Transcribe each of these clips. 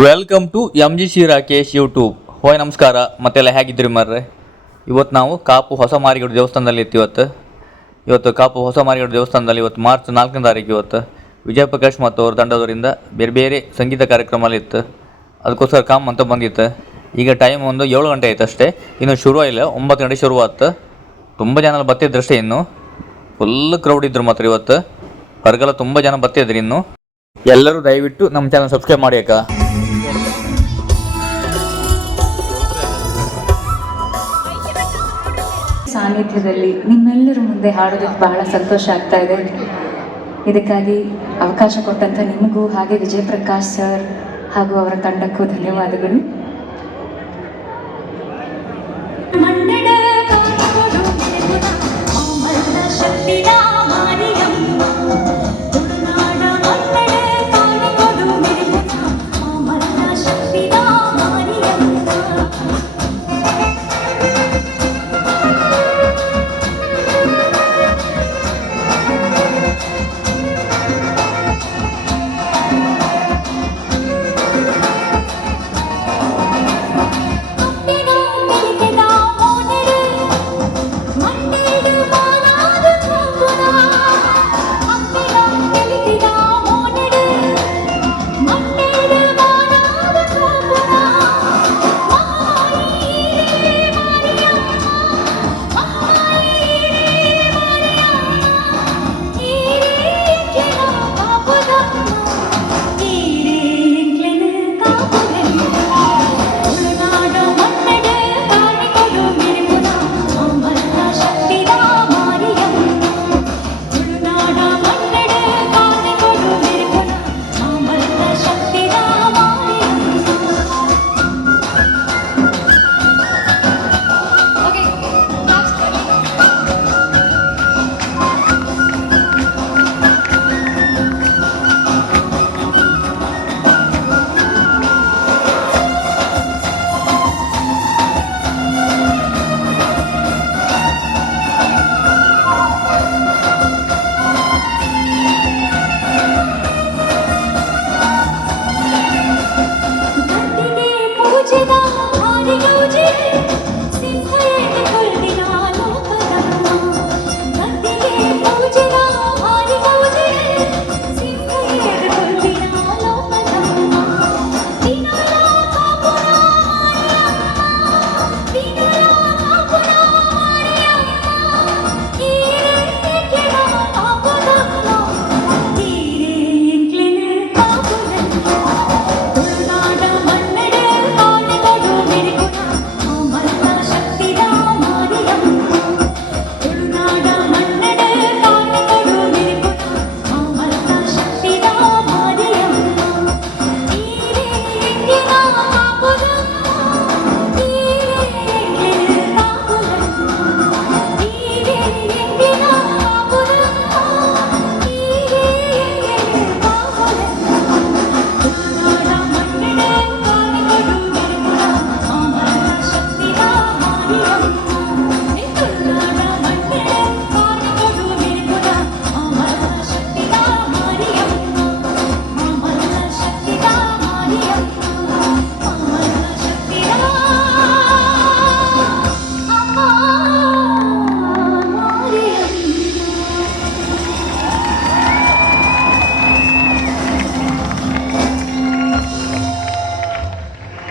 Welcome to M G C Rakesh YouTube. ಹೋಯ್ ನಮಸ್ಕಾರ, ಮತ್ತೆಲ್ಲ ಹೇಗಿದ್ದೀರಿ ಮರ್ರೆ? ಇವತ್ತು ನಾವು ಕಾಪು ಹೊಸ ಮಾರಿಗೌಡ ದೇವಸ್ಥಾನದಲ್ಲಿ ಇತ್ತು. ಇವತ್ತು ಕಾಪು ಹೊಸ ಮಾರಿಗೌಡ ದೇವಸ್ಥಾನದಲ್ಲಿ ಇವತ್ತು ಮಾರ್ಚ್ 4ನೇ ತಾರೀಕು ಇವತ್ತು ವಿಜಯ್ ಪ್ರಕಾಶ್ ಮತ್ತು ಅವ್ರ ತಂಡದವರಿಂದ ಬೇರೆ ಬೇರೆ ಸಂಗೀತ ಕಾರ್ಯಕ್ರಮ ಇತ್ತು. ಅದಕ್ಕೋಸ್ಕರ ಕಾಮ್ ಅಂತ ಬಂದಿತ್ತು. ಈಗ ಟೈಮ್ ಒಂದು 7 ಗಂಟೆ ಆಯ್ತು ಅಷ್ಟೇ, ಇನ್ನು ಶುರು ಇಲ್ಲ. 9 ಗಂಟೆ ಶುರುವಾತು. ತುಂಬ ಜನ ಬತ್ತಿದ್ರಷ್ಟೇ, ಇನ್ನು ಫುಲ್ ಕ್ರೌಡ್ ಇದ್ರು ಮಾತ್ರ. ಇವತ್ತು ಹೊರಗೆಲ್ಲ ತುಂಬ ಜನ ಬತ್ತಿದ್ರಿ. ಇನ್ನು ಎಲ್ಲರೂ ದಯವಿಟ್ಟು ನಮ್ಮ ಚಾನಲ್ ಸಬ್ಸ್ಕ್ರೈಬ್ ಮಾಡಿ ಅಕ್ಕ. ಸಾನ್ನಿಧ್ಯದಲ್ಲಿ ನಿಮ್ಮೆಲ್ಲರ ಮುಂದೆ ಹಾಡೋದಕ್ಕೆ ಬಹಳ ಸಂತೋಷ ಆಗ್ತಾ ಇದೆ. ಇದಕ್ಕಾಗಿ ಅವಕಾಶ ಕೊಟ್ಟಂತ ನಿಮಗೂ ಹಾಗೆ ವಿಜಯ್ ಪ್ರಕಾಶ್ ಸರ್ ಹಾಗೂ ಅವರ ತಂಡಕ್ಕೂ ಧನ್ಯವಾದಗಳು.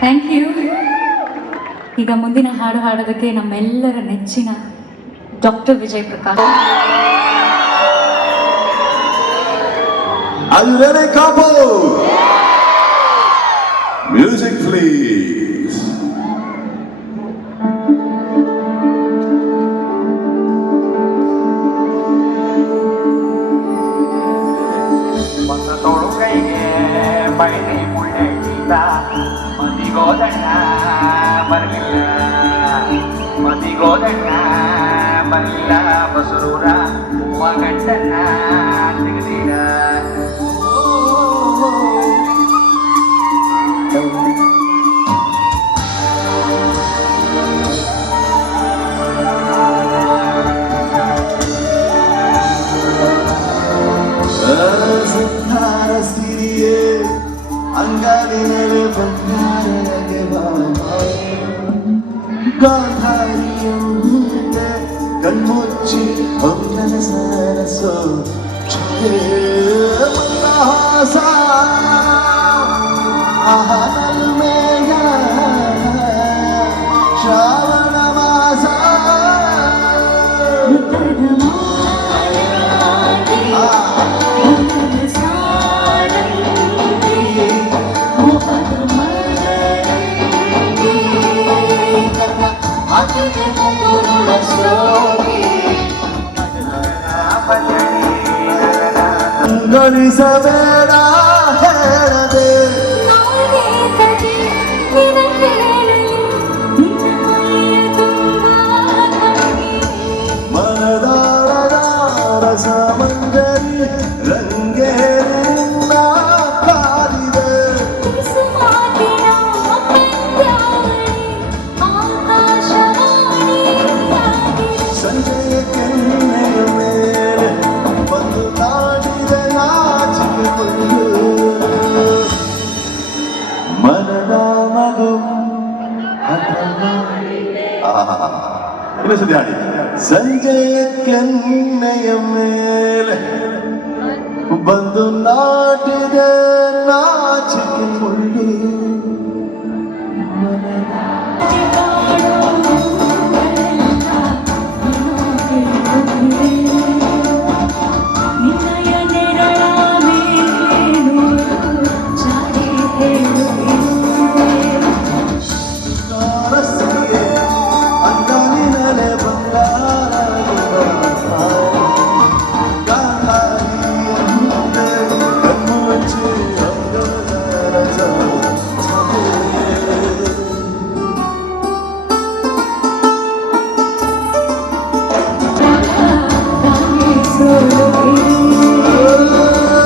Thank you. ಈಗ ಮುಂದಿನ ಹಾಡು ಹಾಡೋದಕ್ಕೆ ನಮ್ಮೆಲ್ಲರ ನೆಚ್ಚಿನ doctor Vijay Prakash. Are you ready, couple? Music, please. ಮದಿಗೋದಣ್ಣ ಬಲ್ಲ ಬಸರೂರ ಗಂಟನ್ನ ತೆಗೆದೀರ ಅಂಗಾಲಿನ ಬಂಗಾರಗೆ ಗಾಂಧಾರಿಯಂತೆ ಕಣ್ಮುಚ್ಚಿ ಹೊಂಗನ ಸರಸೋ ಮನಹಾಸ ಆಹನಲ್ಮೇಯ ಶ್ರಾವಣ ಮಾಸ ಗಳಿಸಬೇಡ ಹೇಳದೆ ಮನದಾಳದ ರಸ ಮಂಜರಿ ರಂಗೇರಿನ ಕಾದಿದೆ ಸಂಜೆಯ ಕೆನ್ನೆಯ ಮೇಲೆ ಬಂದು ನಾಡಿದ ನಾಚಿಕೊಂಡು ಮನದ ಮಗು ಇನ್ನೊಂದ್ಸತಿ ಹಾಡಿ ಸಂಜೆಯ ಕೆನ್ನೆಯ ಮೇಲೆ ಬಂದು ನಾಟಿದ ನಾಚಿಕೊಂಡು ಅಂಗಾಲಿನಲೆ ಬಂಗಾರ ಗಾಂಧಾರಿಯಂತೆ ಕಣ್ಮುಚ್ಚಿ ಅಂಗದ ರಸ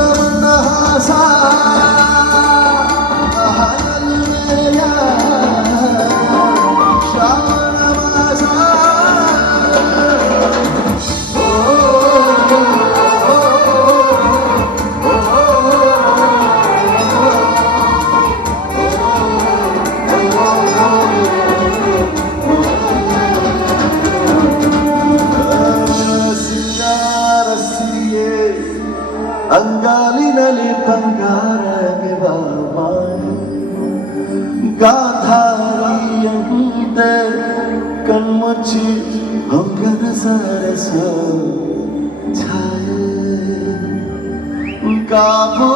ಮನಹಾಸ ಆಹನಲ್ಮೇಯ ಶ್ರಾವಣ ಮಾಸ ಸಿಂಗಾರ ಸಿರಿಯೇ ಅಂಗಾಲಿನಲ್ಲಿ ಬಂಗಾರಗೆ ಬಾಮಾಡಿ ಗಾಂಧಾರಿಯಂತೆ ಕಣ್ಮುಚ್ಚಿ ಹೊಂಗನ ಸರಸ ಛಾಯೆ ಕಾಪು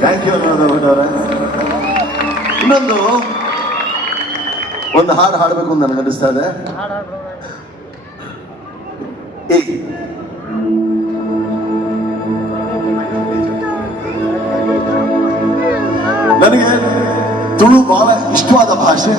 ಥ್ಯಾಂಕ್ ಯು ಅನ್ನೋದವರ ಇನ್ನೊಂದು ಒಂದು ಹಾಡು ಹಾಡಬೇಕು ಅಂತ ನನಗೆ ಅನಿಸ್ತಾ ಇದೆ ನನಗೆ ತುಳು ಬಹಳ ಇಷ್ಟವಾದ ಭಾಷೆ.